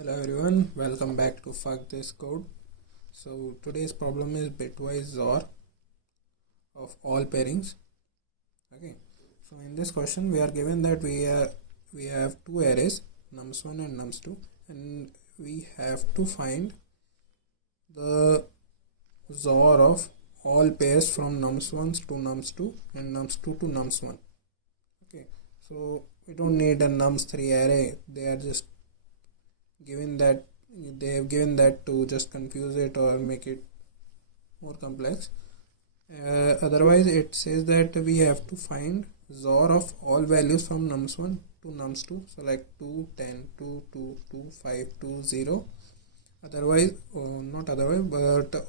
Hello everyone, welcome back to Fuck This Code. So today's problem is bitwise XOR of all pairings. Okay, so in this question we are given that we have two arrays nums1 and nums2, and we have to find the XOR of all pairs from nums1 to nums2 and nums2 to nums1. Okay, so we don't need a nums3 array. They have given that to just confuse it or make it more complex. Otherwise it says that we have to find XOR of all values from nums1 to nums2, so like 2, 10, 2, 2, 2, 5, 2, 0. But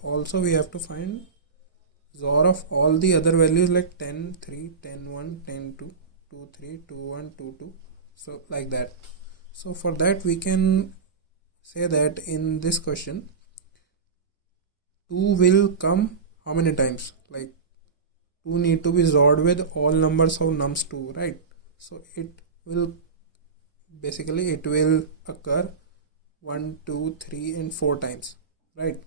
also we have to find XOR of all the other values like 10, 3, 10, 1, 10, 2, 2, 3, 2, 1, 2, 2, so like that. So for that we can say that in this question 2 will come how many times, like 2 need to be XORed with all numbers of nums2, right? So it will occur 1, 2, 3 and 4 times, right?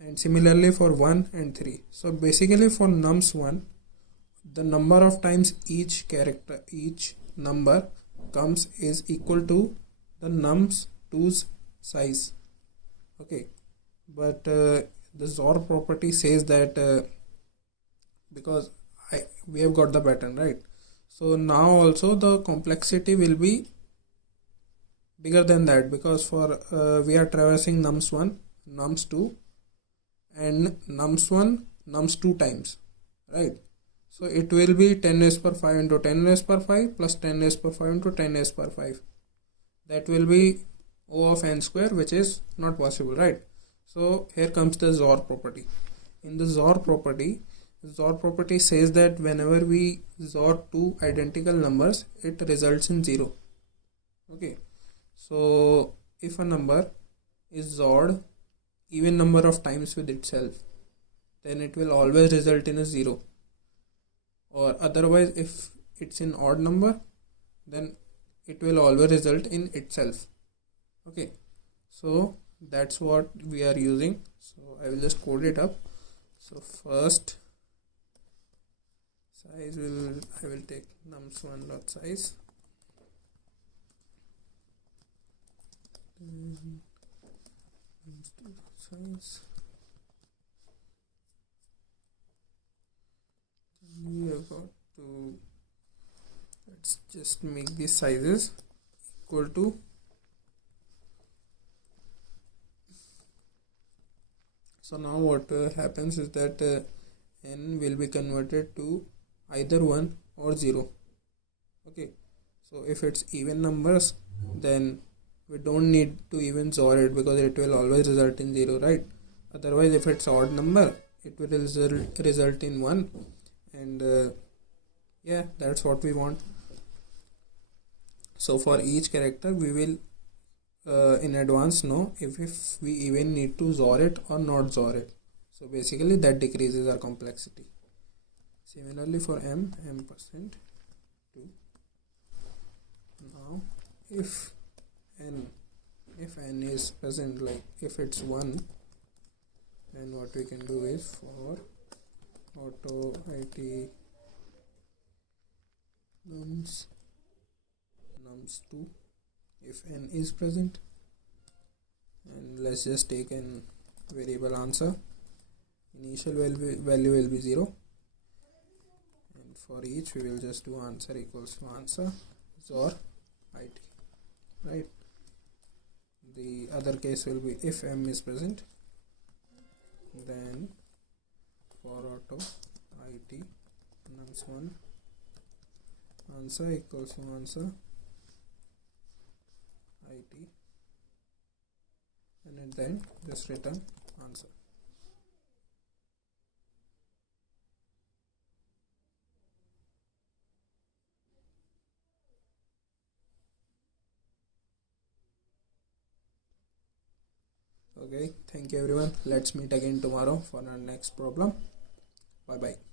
And similarly for 1 and 3. So basically for nums1, the number of times each number comes is equal to the nums2's size. Okay, but the XOR property says that because we have got the pattern, right? So now also the complexity will be bigger than that, because for we are traversing nums1, nums2 and nums1, nums2 times, right? So it will be 10 raised per 5 into 10 raised per 5 plus 10 raised per 5 into 10 raised per 5. That will be O of n square, which is not possible, right? So here comes the XOR property. In the XOR property says that whenever we XOR two identical numbers, it results in 0. Okay, so if a number is XORed even number of times with itself, then it will always result in a 0. Or otherwise, if it's an odd number, then it will always result in itself. Okay, so that's what we are using. So I will just code it up. So first size I will take nums1 dot size, nums2 dot size, we have got to, let's just make these sizes equal to So now what happens is that n will be converted to either 1 or 0. Okay, so if it's even numbers, then we don't need to even XOR it, because it will always result in 0, right? Otherwise, if it's odd number, it will result in 1, and yeah, that's what we want. So for each character we will in advance know if we even need to XOR it or not XOR it. So basically that decreases our complexity. Similarly for m%, 2. Now if n is present, like if it's 1, then what we can do is for auto it nums2, if n is present, and let's just take an variable answer. Initial value will be 0, and for each we will just do answer equals to answer XOR it, right? The other case will be if m is present, then for auto it nums1 answer equals to answer it, and at the end just return answer. Okay, thank you everyone. Let's meet again tomorrow for our next problem. Bye bye.